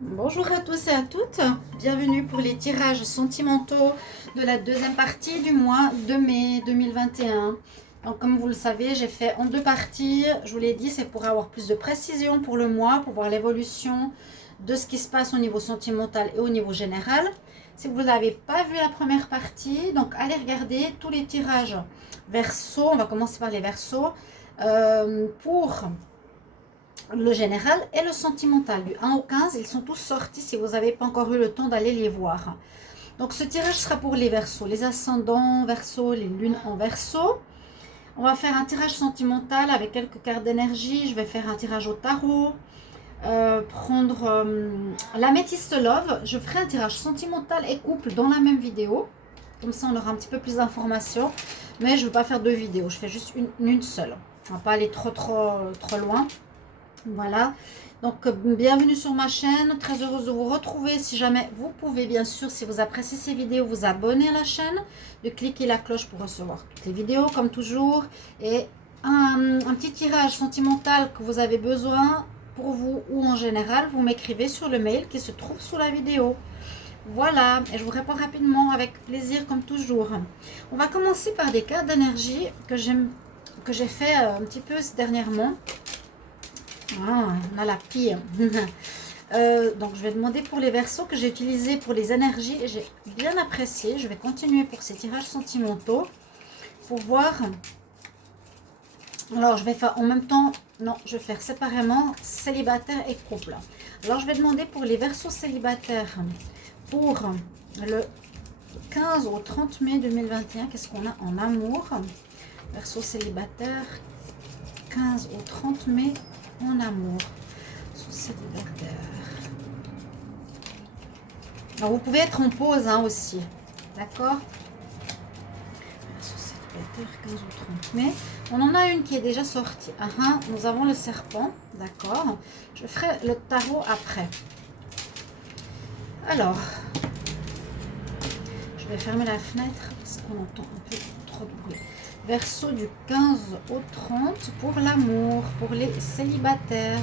Bonjour à tous et à toutes, bienvenue pour les tirages sentimentaux de la deuxième partie du mois de mai 2021. Donc comme vous le savez, j'ai fait en deux parties, je vous l'ai dit, c'est pour avoir plus de précision pour le mois, pour voir l'évolution de ce qui se passe au niveau sentimental et au niveau général. Si vous n'avez pas vu la première partie, donc allez regarder tous les tirages verso, on va commencer par les versos, pour le général et le sentimental. Du 1 au 15, ils sont tous sortis si vous n'avez pas encore eu le temps d'aller les voir. Donc ce tirage sera pour les versos, les ascendants versos, les lunes en verso. On va faire un tirage sentimental avec quelques cartes d'énergie. Je vais faire un tirage au tarot. Prendre l'améthyste love. Je ferai un tirage sentimental et couple dans la même vidéo. Comme ça, on aura un petit peu plus d'informations. Mais je ne veux pas faire deux vidéos. Je fais juste une seule. On ne va pas aller trop loin. Voilà, donc bienvenue sur ma chaîne, très heureuse de vous retrouver. Si jamais vous pouvez, bien sûr, si vous appréciez ces vidéos, vous abonner à la chaîne, de cliquer la cloche pour recevoir toutes les vidéos comme toujours, et un petit tirage sentimental que vous avez besoin pour vous ou en général, vous m'écrivez sur le mail qui se trouve sous la vidéo. Voilà, et je vous réponds rapidement avec plaisir comme toujours. On va commencer par des cartes d'énergie que j'ai fait un petit peu dernièrement. Ah, on a la pire. Donc je vais demander pour les versos que j'ai utilisés pour les énergies et j'ai bien apprécié. Je vais continuer pour ces tirages sentimentaux pour voir. Alors je vais faire en même temps, non, je vais faire séparément célibataire et couple. Alors je vais demander pour les versos célibataires pour le 15 au 30 mai 2021. Qu'est-ce qu'on a en amour? Verso célibataire 15 au 30 mai en amour. Célibataire. Alors vous pouvez être en pause aussi, d'accord? Célibataire 15 ou 30 mai. On en a une qui est déjà sortie. Nous avons le serpent, d'accord? Je ferai le tarot après. Alors, je vais fermer la fenêtre parce qu'on entend un peu trop de bruit. Verseau du 15 au 30 pour l'amour, pour les célibataires.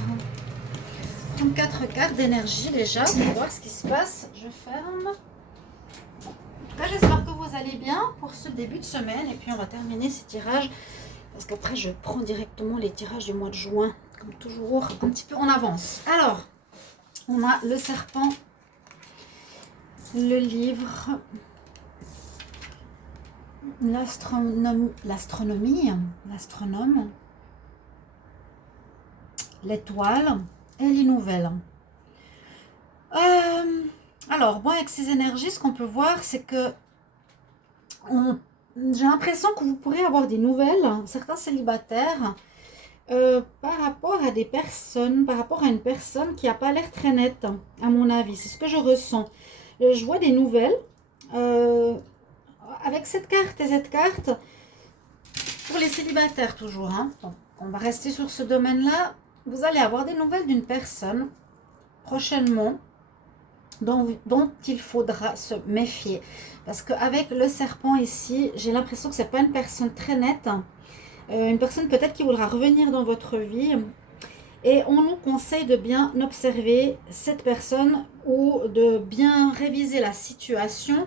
34 cartes d'énergie déjà, pour voir ce qui se passe. Je ferme. En tout cas, j'espère que vous allez bien pour ce début de semaine. Et puis, on va terminer ces tirages. Parce qu'après, je prends directement les tirages du mois de juin. Comme toujours, un petit peu en avance. Alors, on a le serpent, le livre, l'astronome, l'étoile et les nouvelles. Alors, bon, avec ces énergies, ce qu'on peut voir, c'est que j'ai l'impression que vous pourrez avoir des nouvelles, certains célibataires, par rapport à des personnes, par rapport à une personne qui n'a pas l'air très nette, à mon avis. C'est ce que je ressens. Je vois des nouvelles avec cette carte et cette carte pour les célibataires toujours. Donc, on va rester sur ce domaine-là. Vous allez avoir des nouvelles d'une personne prochainement dont il faudra se méfier. Parce qu'avec le serpent ici, j'ai l'impression que ce n'est pas une personne très nette. Une personne peut-être qui voudra revenir dans votre vie. Et on nous conseille de bien observer cette personne ou de bien réviser la situation.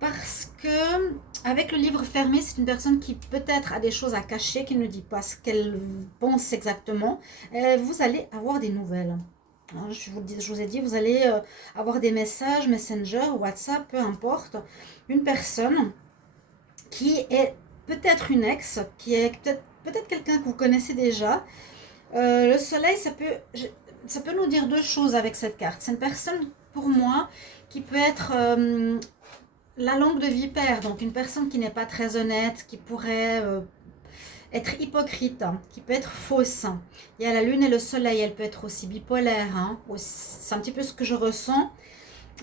Parce que avec le livre fermé, c'est une personne qui peut-être a des choses à cacher, qui ne dit pas ce qu'elle pense exactement. Vous allez avoir des nouvelles. Je vous ai dit, vous allez avoir des messages, Messenger, WhatsApp, peu importe. Une personne qui est peut-être une ex, qui est peut-être quelqu'un que vous connaissez déjà. Le soleil, ça peut nous dire deux choses avec cette carte. C'est une personne, pour moi, qui peut être la langue de vipère, donc une personne qui n'est pas très honnête, qui pourrait être hypocrite, qui peut être fausse. Il y a la lune et le soleil, elle peut être aussi bipolaire. C'est un petit peu ce que je ressens.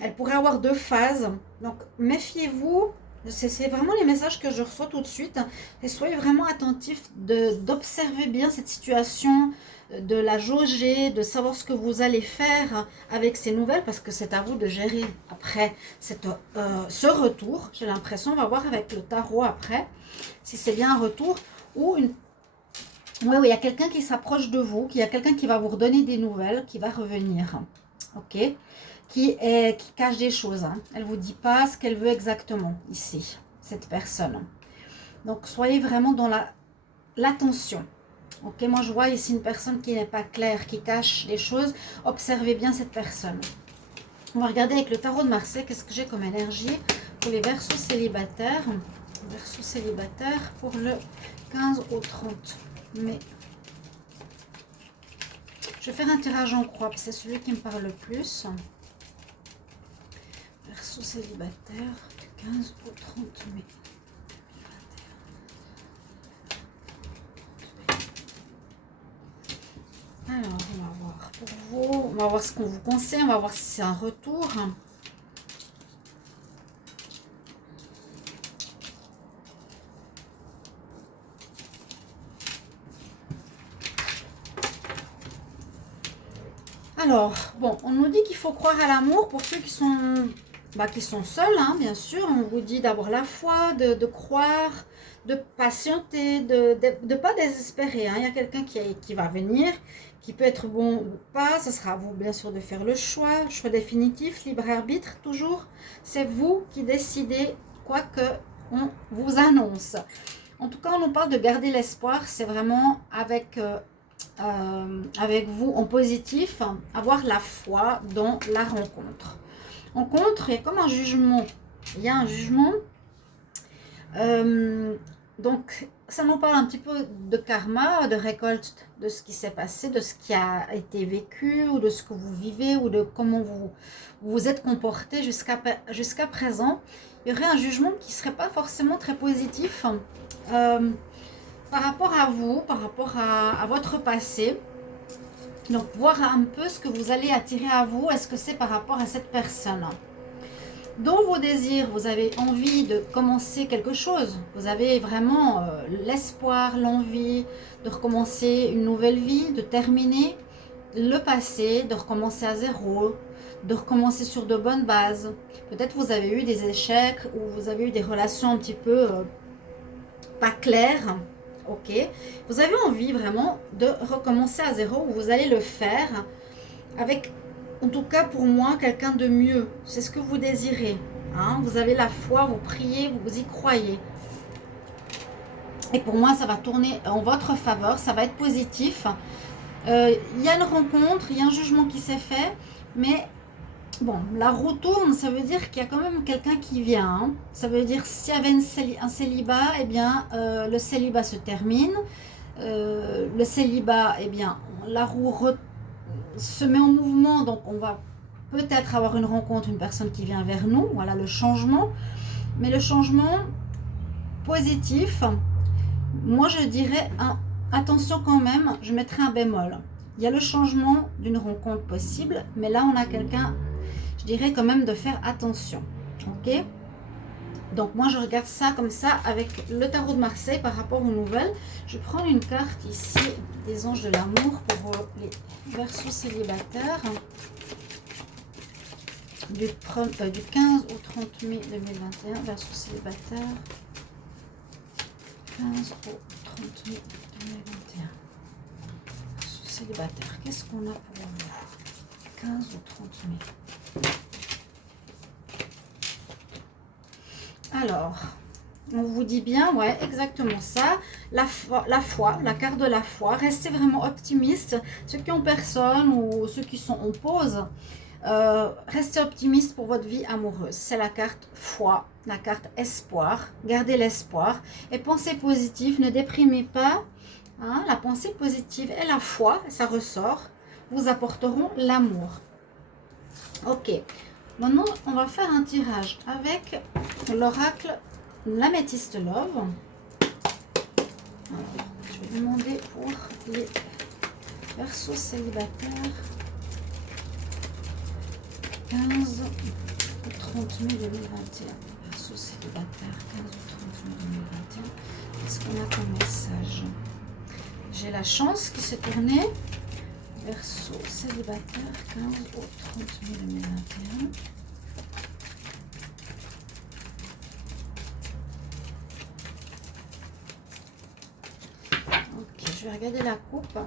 Elle pourrait avoir deux phases. Donc méfiez-vous. C'est vraiment les messages que je reçois tout de suite. Et soyez vraiment attentifs d'observer bien cette situation, de la jauger, de savoir ce que vous allez faire avec ces nouvelles, parce que c'est à vous de gérer après ce retour. J'ai l'impression, on va voir avec le tarot après, si c'est bien un retour ou une... Oui, il y a quelqu'un qui s'approche de vous, il y a quelqu'un qui va vous redonner des nouvelles, qui va revenir. ok, qui cache des choses. Hein. Elle ne vous dit pas ce qu'elle veut exactement ici, cette personne. Donc, soyez vraiment dans l'attention. Ok, moi je vois ici une personne qui n'est pas claire, qui cache les choses. Observez bien cette personne. On va regarder avec le tarot de Marseille, qu'est-ce que j'ai comme énergie pour les Verseaux célibataires. Verseaux célibataires pour le 15 au 30 mai. Je vais faire un tirage en croix, c'est celui qui me parle le plus. Verseaux célibataire du 15 au 30 mai. Alors, on va voir pour vous. On va voir ce qu'on vous conseille. On va voir si c'est un retour. Alors, bon, on nous dit qu'il faut croire à l'amour pour ceux qui sont seuls, hein, bien sûr. On vous dit d'avoir la foi, de croire, de patienter, de ne pas désespérer. Hein. Il y a quelqu'un qui va venir, qui peut être bon ou pas. Ce sera à vous, bien sûr, de faire le choix définitif, libre arbitre, toujours. C'est vous qui décidez quoi que on vous annonce. En tout cas, on nous parle de garder l'espoir. C'est vraiment avec vous en positif, avoir la foi dans la rencontre. Il y a comme un jugement. Il y a un jugement. Donc, ça nous parle un petit peu de karma, de récolte de ce qui s'est passé, de ce qui a été vécu, ou de ce que vous vivez, ou de comment vous vous êtes comporté jusqu'à présent. Il y aurait un jugement qui ne serait pas forcément très positif par rapport à vous, par rapport à votre passé. Donc, voir un peu ce que vous allez attirer à vous. Est-ce que c'est par rapport à cette personne? Dans vos désirs, vous avez envie de commencer quelque chose. Vous avez vraiment l'espoir, l'envie de recommencer une nouvelle vie, de terminer le passé, de recommencer à zéro, de recommencer sur de bonnes bases. Peut-être vous avez eu des échecs ou vous avez eu des relations un petit peu pas claires. Ok, vous avez envie vraiment de recommencer à zéro, ou vous allez le faire avec, en tout cas pour moi, quelqu'un de mieux. C'est ce que vous désirez. Hein. Vous avez la foi, vous priez, vous y croyez. Et pour moi, ça va tourner en votre faveur, ça va être positif. Il y a une rencontre, il y a un jugement qui s'est fait, mais bon, la roue tourne, ça veut dire qu'il y a quand même quelqu'un qui vient. Hein. Ça veut dire s'il y avait un célibat, eh bien, le célibat se termine. Le célibat, eh bien, la roue se met en mouvement, donc on va peut-être avoir une rencontre, une personne qui vient vers nous. Voilà le changement. Mais le changement positif, moi je dirais, attention quand même, je mettrai un bémol. Il y a le changement d'une rencontre possible, mais là on a quelqu'un, je dirais quand même de faire attention. Ok, donc moi je regarde ça comme ça avec le tarot de Marseille par rapport aux nouvelles. Je prends une carte ici des anges de l'amour pour les Verseaux célibataires du 15 au 30 mai 2021. Verseaux célibataires 15 au 30 mai 2021. Verseaux célibataires, qu'est-ce qu'on a pour vous 15 au 30 mai. Alors, on vous dit bien, ouais, exactement ça. La foi, la carte de la foi. Restez vraiment optimiste. Ceux qui ont personne ou ceux qui sont en pause, restez optimiste pour votre vie amoureuse. C'est la carte foi, la carte espoir. Gardez l'espoir et pensez positif. Ne déprimez pas. Hein, la pensée positive et la foi, ça ressort, vous apporteront l'amour. Ok. Maintenant, on va faire un tirage avec l'oracle l'améthyste love. Alors, je vais demander pour les Verseaux célibataires 15 au 30 mai 2021. Verseaux célibataires 15 au 30 mai 2021. Qu'est-ce qu'on a comme message? J'ai la chance qui s'est tournée. Verseau célibataire 15 au 30 mai 2021. Ok, je vais regarder la coupe.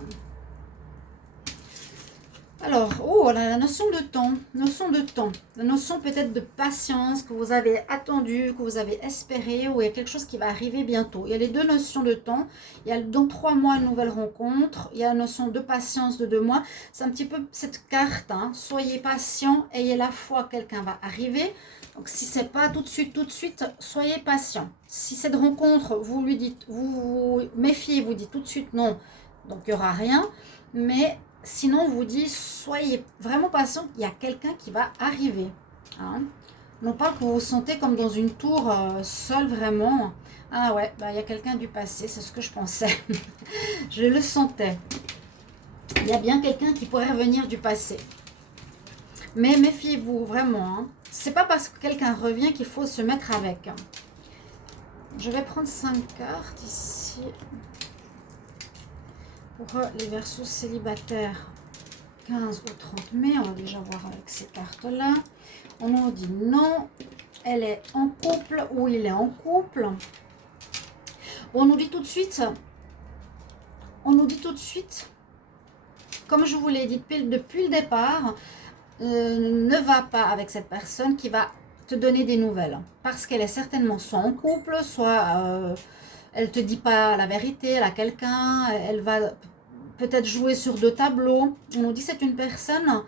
Alors, oh, la notion de temps, la notion peut-être de patience que vous avez attendu, que vous avez espéré, ou il y a quelque chose qui va arriver bientôt. Il y a les deux notions de temps. Il y a dans 3 mois une nouvelle rencontre. Il y a la notion de patience de 2 mois. C'est un petit peu cette carte. Hein. Soyez patient, ayez la foi, quelqu'un va arriver. Donc, si c'est pas tout de suite, soyez patient. Si cette rencontre, vous lui dites, vous méfiez, vous dites tout de suite non, donc il n'y aura rien. Mais sinon, on vous dit, soyez vraiment patient, il y a quelqu'un qui va arriver. Hein. Non pas que vous vous sentez comme dans une tour seul vraiment. Ah ouais, bah, il y a quelqu'un du passé, c'est ce que je pensais. Je le sentais. Il y a bien quelqu'un qui pourrait revenir du passé. Mais méfiez-vous vraiment. Hein. C'est pas parce que quelqu'un revient qu'il faut se mettre avec. Hein. Je vais prendre 5 cartes ici. Pour les Verseaux célibataires, 15 au 30 mai, on va déjà voir avec ces cartes-là. On nous dit non, elle est en couple ou il est en couple. On nous dit tout de suite, comme je vous l'ai dit depuis le départ, ne va pas avec cette personne qui va te donner des nouvelles. Parce qu'elle est certainement soit en couple, soit elle ne te dit pas la vérité, elle a quelqu'un, elle va peut-être jouer sur 2 tableaux. On nous dit c'est une personne,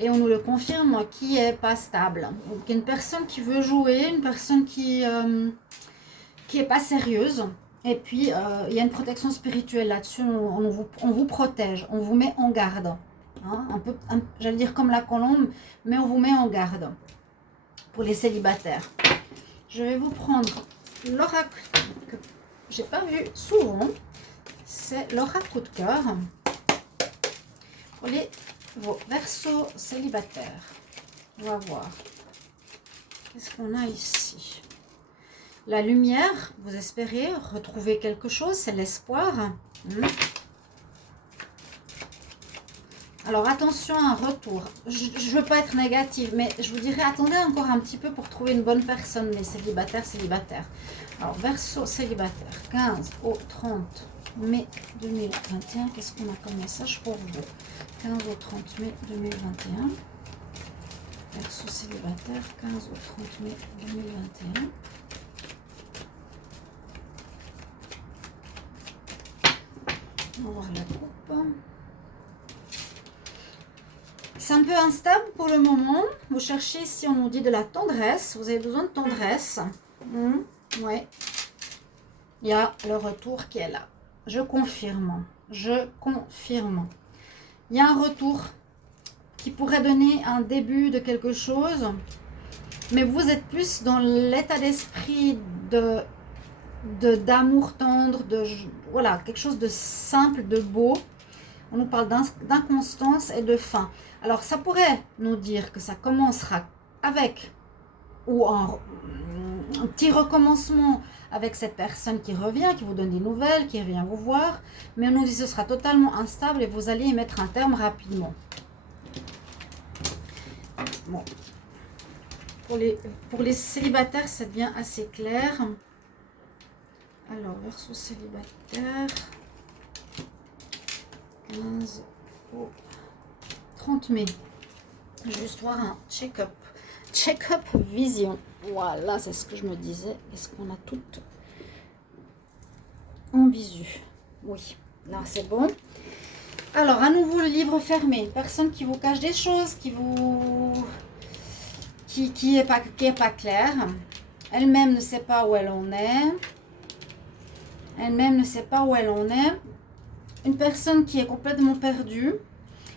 et on nous le confirme, qui est pas stable. Donc une personne qui veut jouer, une personne qui est pas sérieuse. Et puis il y a une protection spirituelle là-dessus. On vous protège, on vous met en garde. Hein, j'allais dire comme la colombe, mais on vous met en garde pour les célibataires. Je vais vous prendre l'oracle que j'ai pas vu souvent. C'est l'oracle coup de cœur pour vos Verseaux célibataires. On va voir. Qu'est-ce qu'on a ici? La lumière, vous espérez retrouver quelque chose, c'est l'espoir. Alors attention à un retour. Je ne veux pas être négative, mais je vous dirais attendez encore un petit peu pour trouver une bonne personne, les célibataires. Alors Verseau célibataire, 15 au 30 mai 2021. Qu'est-ce qu'on a comme message pour vous? 15 au 30 mai 2021. Verseau célibataire, 15 au 30 mai 2021. On va voir la coupe. C'est un peu instable pour le moment. Vous cherchez, si on nous dit de la tendresse, vous avez besoin de tendresse. Ouais. Il y a le retour qui est là. Je confirme. Il y a un retour qui pourrait donner un début de quelque chose. Mais vous êtes plus dans l'état d'esprit d'amour tendre, voilà, quelque chose de simple, de beau. On nous parle d'inconstance et de fin. Alors, ça pourrait nous dire que ça commencera avec ou un petit recommencement avec cette personne qui revient, qui vous donne des nouvelles, qui vient vous voir. Mais on nous dit que ce sera totalement instable et vous allez y mettre un terme rapidement. Bon. Pour les célibataires, c'est bien assez clair. Alors, Verseau célibataire, 15 au 30 mai. Juste voir un check-up. Check-up vision. Voilà, c'est ce que je me disais. Est-ce qu'on a tout en visu? Oui, là c'est bon. Alors, à nouveau, le livre fermé. Personne qui vous cache des choses, qui est pas claire. Elle-même ne sait pas où elle en est. Elle-même ne sait pas où elle en est. Une personne qui est complètement perdue,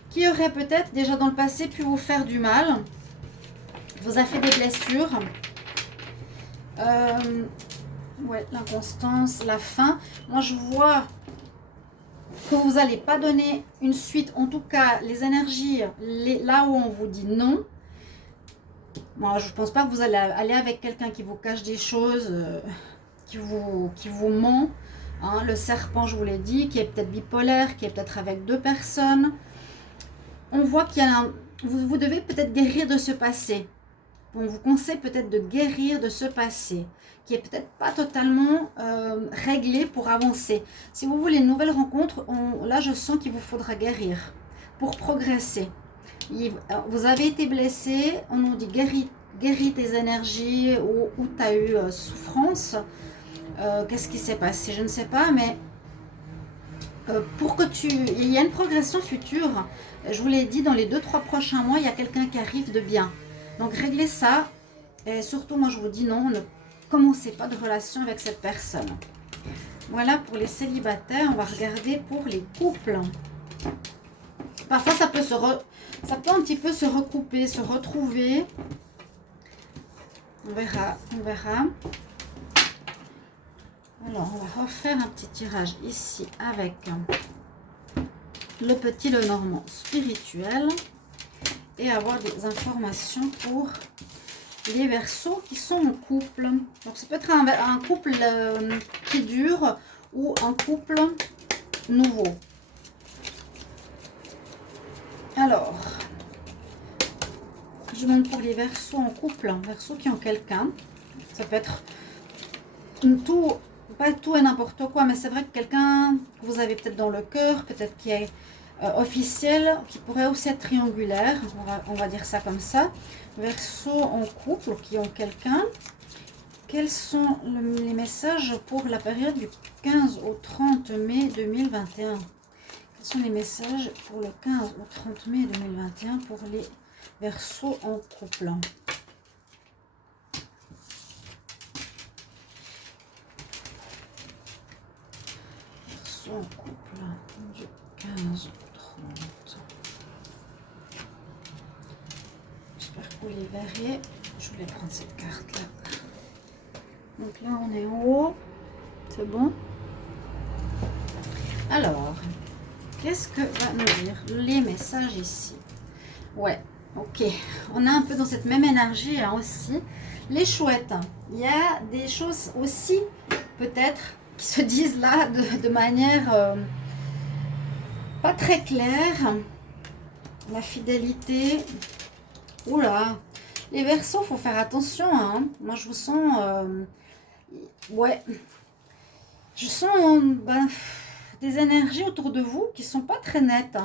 qui aurait peut-être déjà dans le passé pu vous faire du mal, vous a fait des blessures. Ouais, l'inconstance, la faim. Moi, je vois que vous n'allez pas donner une suite. En tout cas, les énergies, là où on vous dit non. Moi, je ne pense pas que vous allez aller avec quelqu'un qui vous cache des choses, qui vous ment. Hein, le serpent, je vous l'ai dit, qui est peut-être bipolaire, qui est peut-être avec 2 personnes. On voit qu'il y a vous devez peut-être guérir de ce passé. On vous conseille peut-être de guérir de ce passé, qui est peut-être pas totalement réglé pour avancer. Si vous voulez une nouvelle rencontre, là je sens qu'il vous faudra guérir pour progresser. Vous avez été blessé, on nous dit guéris tes énergies ou tu as eu souffrance. Qu'est-ce qui s'est passé? Je ne sais pas, mais pour que il y a une progression future. Je vous l'ai dit, dans les 2-3 prochains mois, il y a quelqu'un qui arrive de bien. Donc réglez ça. Et surtout, moi je vous dis non, ne commencez pas de relation avec cette personne. Voilà pour les célibataires. On va regarder pour les couples. Parfois, ça peut un petit peu se recouper, se retrouver. On verra, on verra. Alors, on va refaire un petit tirage ici avec le petit Lenormand spirituel et avoir des informations pour les Verseaux qui sont en couple. Donc, ça peut être un couple qui dure ou un couple nouveau. Alors, je demande pour les Verseaux en couple, Verseaux qui ont quelqu'un. Ça peut être tout, pas tout et n'importe quoi, mais c'est vrai que quelqu'un que vous avez peut-être dans le cœur, peut-être qui est officiel, qui pourrait aussi être triangulaire, on va dire ça comme ça. Verseaux en couple qui ont quelqu'un. Quels sont les messages pour la période du 15 au 30 mai 2021? Quels sont les messages pour le 15 au 30 mai 2021 pour les Verseaux en couple? Verseaux en couple du 15 au 30. J'espère que vous les verrez. Je voulais prendre cette carte là. Donc là on est en haut. C'est bon. Alors, qu'est-ce que va nous dire les messages ici? Ouais, ok. On est un peu dans cette même énergie hein, aussi. Les chouettes. Il y a des choses aussi, peut-être, qui se disent là de manière pas très claire. La fidélité. Oula. Les Verseaux, faut faire attention. Hein. Moi, je vous sens... ouais. Je sens des énergies autour de vous qui sont pas très nettes.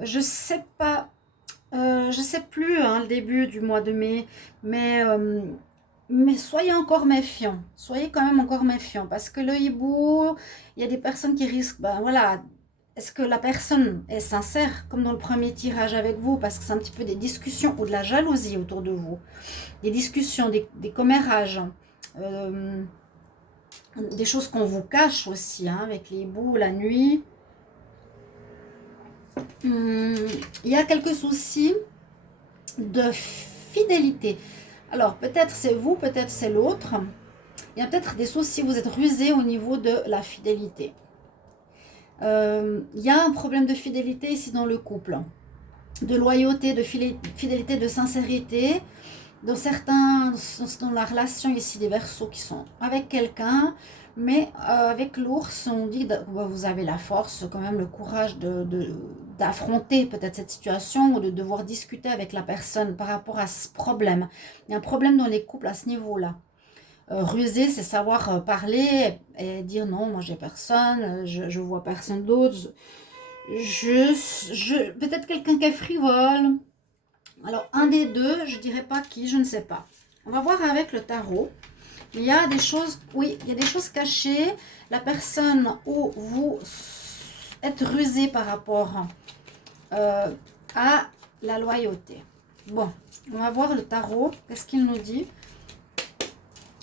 Je sais pas, je sais plus hein, le début du mois de mai, mais soyez encore méfiants. Soyez quand même encore méfiants parce que le hibou, il y a des personnes qui risquent, ben voilà, est-ce que la personne est sincère comme dans le premier tirage avec vous parce que c'est un petit peu des discussions ou de la jalousie autour de vous, des discussions, des commérages. Des choses qu'on vous cache aussi, hein, avec les hiboux, la nuit. Il y a quelques soucis de fidélité. Alors, peut-être c'est vous, peut-être c'est l'autre. Il y a peut-être des soucis, vous êtes rusé au niveau de la fidélité. Il y a un problème de fidélité ici dans le couple. De loyauté, de fidélité, de sincérité. Dans la relation ici des Verseaux qui sont avec quelqu'un, mais avec l'ours, on dit que vous avez la force, quand même le courage d'affronter peut-être cette situation ou de devoir discuter avec la personne par rapport à ce problème. Il y a un problème dans les couples à ce niveau-là. Ruser, c'est savoir parler et dire non, moi j'ai personne, je vois personne d'autre. Peut-être quelqu'un qui est frivole. Alors, un des deux, je dirais pas qui, je ne sais pas. On va voir avec le tarot. Il y a des choses, oui, il y a des choses cachées. La personne où vous êtes rusé par rapport à la loyauté. Bon, on va voir le tarot. Qu'est-ce qu'il nous dit?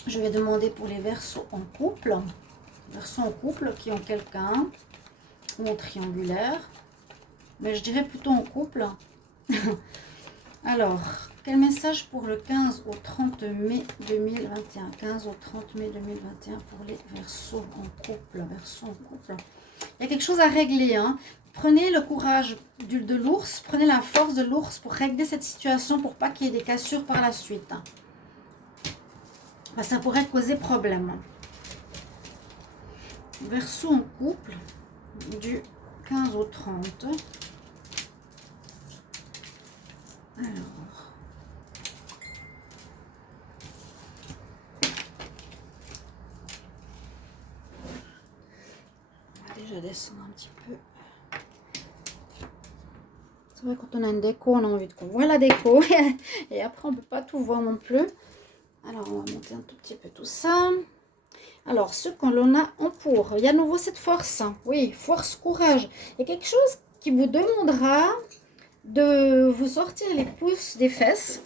Je vais demander pour les Verseaux en couple. Verseaux en couple qui ont quelqu'un ou en triangulaire. Mais je dirais plutôt en couple. Alors, quel message pour le 15 au 30 mai 2021? 15 au 30 mai 2021 pour les Verseaux en couple. Verseaux en couple. Il y a quelque chose à régler. Hein. Prenez le courage de l'ours, prenez la force de l'ours pour régler cette situation pour pas qu'il y ait des cassures par la suite. Ça pourrait causer problème. Verseaux en couple du 15 au 30. Alors, on va déjà descendre un petit peu. C'est vrai, quand on a une déco, on a envie qu'on voit la déco. Et après, on ne peut pas tout voir non plus. Alors, on va monter un tout petit peu tout ça. Alors, ce que l'on a en pour, il y a à nouveau cette force. Oui, force, courage. Il y a quelque chose qui vous demandera de vous sortir les pouces des fesses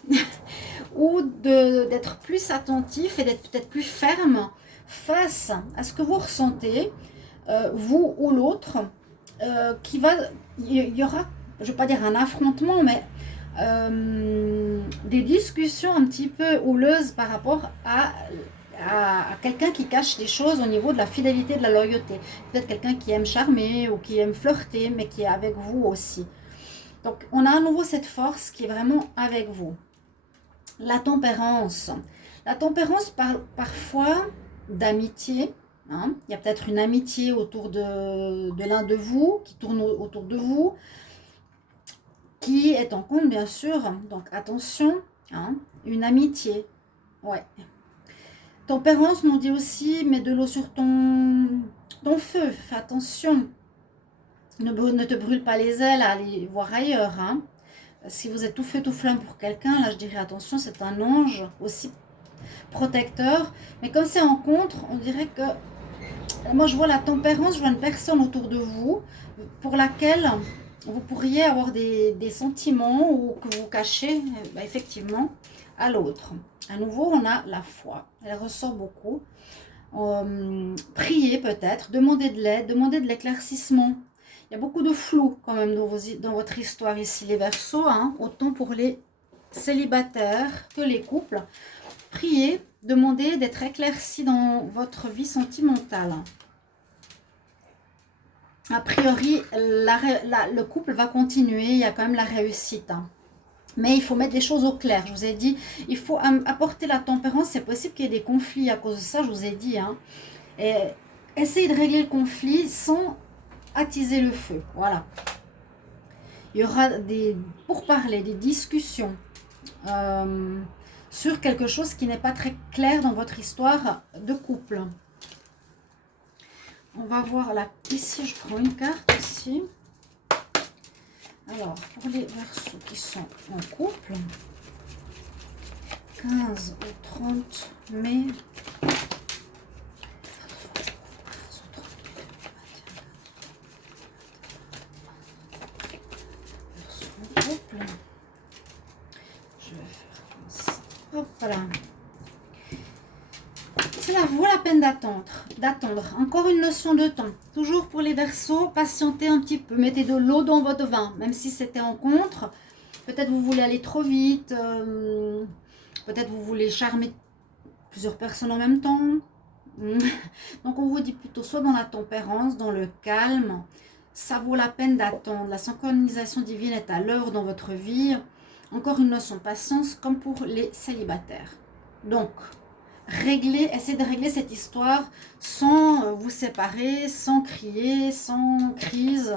ou d'être plus attentif et d'être peut-être plus ferme face à ce que vous ressentez, vous ou l'autre, il y aura, je ne vais pas dire un affrontement, mais des discussions un petit peu houleuses par rapport à quelqu'un qui cache des choses au niveau de la fidélité, de la loyauté. Peut-être quelqu'un qui aime charmer ou qui aime flirter, mais qui est avec vous aussi. Donc, on a à nouveau cette force qui est vraiment avec vous. La tempérance. La tempérance parle parfois d'amitié. Hein. Il y a peut-être une amitié autour de l'un de vous, qui tourne autour de vous, qui est en compte, bien sûr. Donc, attention, hein, une amitié. Ouais. Tempérance nous dit aussi, mets de l'eau sur ton feu. Fais attention. Ne te brûle pas les ailes à aller voir ailleurs. Hein. Si vous êtes tout feu, tout flamme pour quelqu'un, là, je dirais attention, c'est un ange aussi protecteur. Mais comme c'est en contre, on dirait que... Moi, je vois la tempérance, je vois une personne autour de vous pour laquelle vous pourriez avoir des sentiments ou que vous cachez, effectivement, à l'autre. À nouveau, on a la foi. Elle ressort beaucoup. Prier peut-être, demander de l'aide, demander de l'éclaircissement. Il y a beaucoup de flou quand même dans votre histoire ici, les Verseaux, hein, autant pour les célibataires que les couples. Priez, demandez d'être éclairci dans votre vie sentimentale. A priori, le couple va continuer, il y a quand même la réussite. Hein. Mais il faut mettre les choses au clair. Je vous ai dit, il faut apporter la tempérance. C'est possible qu'il y ait des conflits à cause de ça, je vous ai dit. Hein. Et essayez de régler le conflit sans attiser le feu. Voilà. Il y aura des pourparlers, des discussions sur quelque chose qui n'est pas très clair dans votre histoire de couple. On va voir là, ici, je prends une carte ici. Alors, pour les Verseaux qui sont en couple, 15 au 30 mai. Je vais faire comme ça. Hop là. Cela vaut la peine d'attendre. Encore une notion de temps. Toujours pour les Verseaux, patientez un petit peu. Mettez de l'eau dans votre vin, même si c'était en contre. Peut-être vous voulez aller trop vite. Peut-être vous voulez charmer plusieurs personnes en même temps. Donc on vous dit plutôt soit dans la tempérance, dans le calme. Ça vaut la peine d'attendre. La synchronisation divine est à l'heure dans votre vie. Encore une notion de patience, comme pour les célibataires. Donc, essayez de régler cette histoire sans vous séparer, sans crier, sans crise.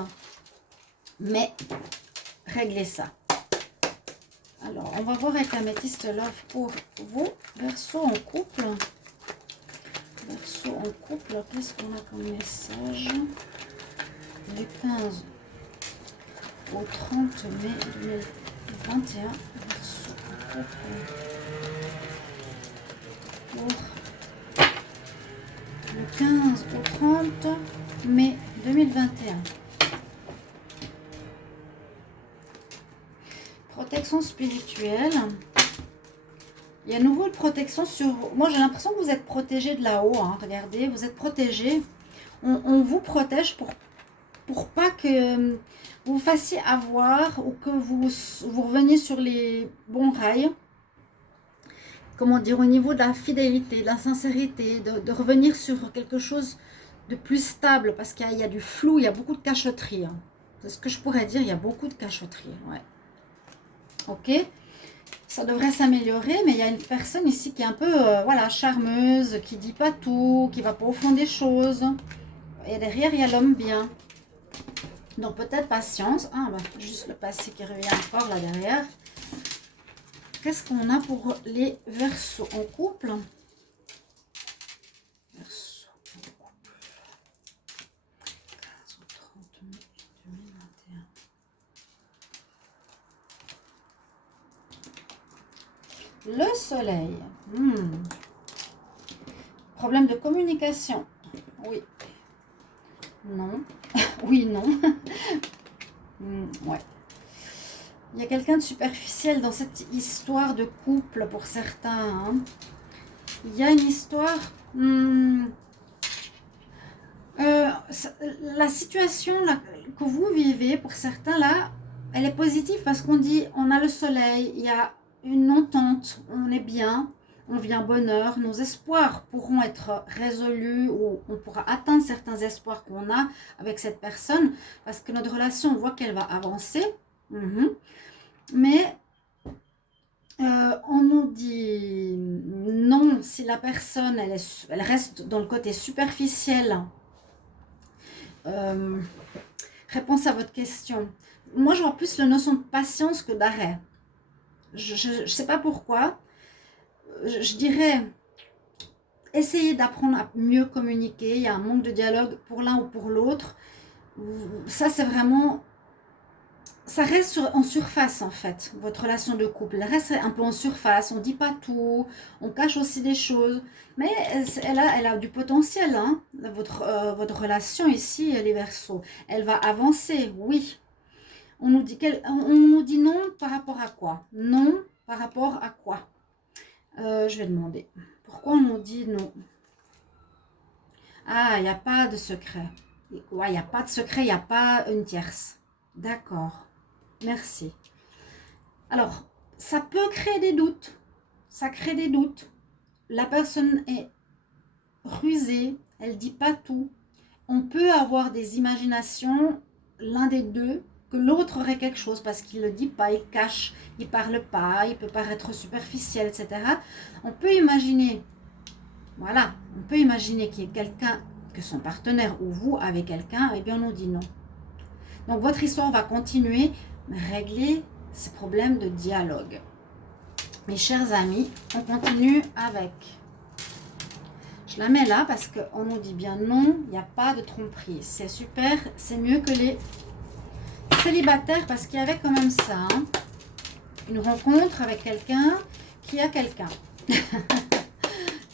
Mais, réglez ça. Alors, on va voir avec Amethyst Love pour vous, Verseaux en couple. Verseaux en couple, qu'est-ce qu'on a comme message? Du 15 au 30 mai 2021, Verseaux en couple. Pour le 15 au 30 mai 2021. Protection spirituelle. Il y a à nouveau une protection sur... Moi, j'ai l'impression que vous êtes protégé de là-haut. Hein. Regardez, vous êtes protégé. On vous protège pour pas que vous vous fassiez avoir ou que vous reveniez sur les bons rails. Comment dire, au niveau de la fidélité, de la sincérité, de revenir sur quelque chose de plus stable, parce qu'il y a du flou, il y a beaucoup de cachotterie. Hein. C'est ce que je pourrais dire, il y a beaucoup de cachotterie. Ouais. Ok, ça devrait s'améliorer, mais il y a une personne ici qui est un peu voilà, charmeuse, qui dit pas tout, qui va pas au fond des choses. Et derrière, il y a l'homme bien. Donc peut-être patience. Ah, bah, juste le passé qui revient encore là derrière. Qu'est-ce qu'on a pour les Verseaux en couple? Verseaux en couple. 15 au 30 mai 2021. Le soleil. Problème de communication. Oui. Non. Oui, non. Ouais. Il y a quelqu'un de superficiel dans cette histoire de couple pour certains. Hein. Il y a une histoire... la situation là, que vous vivez, pour certains, là, elle est positive parce qu'on dit, on a le soleil, il y a une entente, on est bien, on vient bonheur, nos espoirs pourront être résolus ou on pourra atteindre certains espoirs qu'on a avec cette personne parce que notre relation, on voit qu'elle va avancer. Mais on nous dit non si la personne, elle reste dans le côté superficiel. Réponse à votre question. Moi, je vois plus la notion de patience que d'arrêt. Je ne sais pas pourquoi. Je dirais, essayez d'apprendre à mieux communiquer. Il y a un manque de dialogue pour l'un ou pour l'autre. Ça, c'est vraiment... Ça reste en surface, en fait, votre relation de couple. Elle reste un peu en surface. On ne dit pas tout. On cache aussi des choses. Mais elle a du potentiel, hein, votre relation ici, les Verseaux. Elle va avancer, oui. On nous dit non par rapport à quoi? Non par rapport à quoi? Je vais demander. Pourquoi on nous dit non? Ah, il n'y a pas de secret. Ouais, il n'y a pas de secret, il n'y a pas une tierce. D'accord. Merci. Alors, ça peut créer des doutes. Ça crée des doutes. La personne est rusée, elle ne dit pas tout. On peut avoir des imaginations, l'un des deux, que l'autre aurait quelque chose parce qu'il ne le dit pas, il cache, il ne parle pas, il peut paraître superficiel, etc. On peut imaginer, voilà, on peut imaginer qu'il y ait quelqu'un, que son partenaire ou vous avez quelqu'un, et bien on nous dit non. Donc votre histoire va continuer, mais régler ces problèmes de dialogue. Mes chers amis, on continue avec... Je la mets là parce qu'on nous dit bien non, il n'y a pas de tromperie. C'est super, c'est mieux que les célibataires parce qu'il y avait quand même ça. Hein. Une rencontre avec quelqu'un qui a quelqu'un.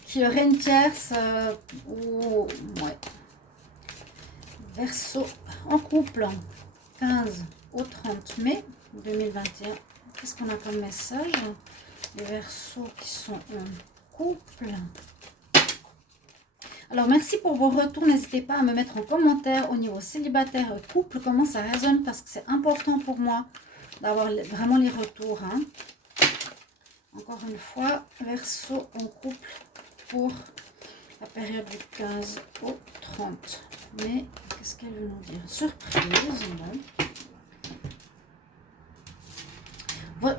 Qui aurait une tierce ou... Ouais. Verseau en couple. 15 au 30 mai 2021. Qu'est-ce qu'on a comme message? Les Verseaux qui sont en couple. Alors, merci pour vos retours. N'hésitez pas à me mettre en commentaire au niveau célibataire, couple, comment ça résonne, parce que c'est important pour moi d'avoir vraiment les retours. Hein. Encore une fois, Verseau en couple pour la période du 15 au 30. Mais, qu'est-ce qu'elle veut nous dire? Surprise,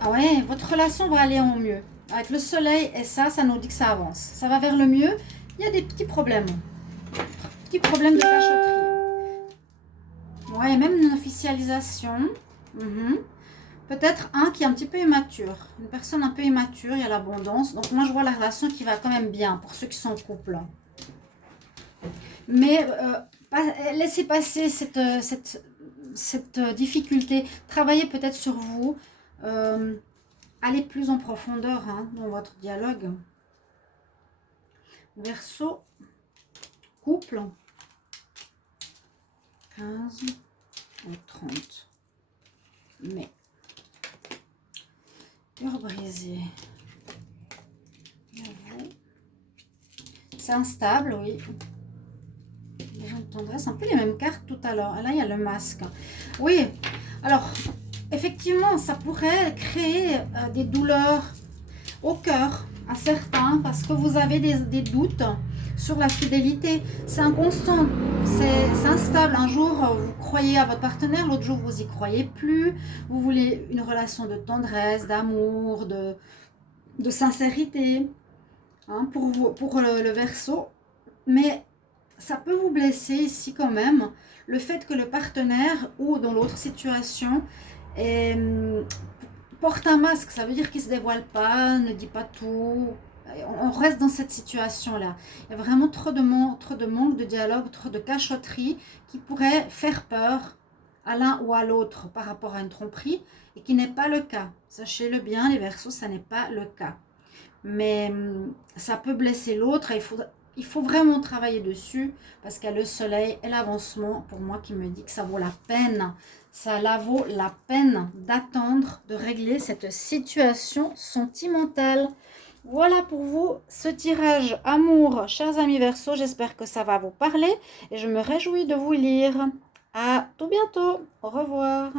ah ouais, votre relation va aller en mieux. Avec le soleil et ça nous dit que ça avance. Ça va vers le mieux. Il y a des petits problèmes. Petits problèmes de cachotterie. Ouais, même une officialisation. Peut-être un qui est un petit peu immature. Une personne un peu immature, il y a l'abondance. Donc moi, je vois la relation qui va quand même bien pour ceux qui sont en couple. Mais laissez passer cette difficulté. Travaillez peut-être sur vous. Allez plus en profondeur dans votre dialogue. Verseau, couple, 15 ou 30 mai. Cœur brisé. C'est instable, oui. Les gens de tendresse, un peu les mêmes cartes tout à l'heure. Là, il y a le masque. Oui, alors, effectivement, ça pourrait créer des douleurs au cœur à certains parce que vous avez des doutes sur la fidélité. C'est inconstant, c'est instable. Un jour, vous croyez à votre partenaire, l'autre jour, vous y croyez plus. Vous voulez une relation de tendresse, d'amour, de sincérité pour le Verseau. Mais ça peut vous blesser ici quand même. Le fait que le partenaire ou dans l'autre situation porte un masque, ça veut dire qu'il ne se dévoile pas, ne dit pas tout. On reste dans cette situation-là. Il y a vraiment trop de manque de dialogue, trop de cachotterie qui pourrait faire peur à l'un ou à l'autre par rapport à une tromperie et qui n'est pas le cas. Sachez-le bien, les Verseaux, ça n'est pas le cas. Mais ça peut blesser l'autre et il faut vraiment travailler dessus parce qu'il y a le soleil et l'avancement pour moi qui me dit que ça vaut la peine. Ça la vaut la peine d'attendre, de régler cette situation sentimentale. Voilà pour vous ce tirage amour, chers amis Verseau. J'espère que ça va vous parler et je me réjouis de vous lire. À tout bientôt. Au revoir.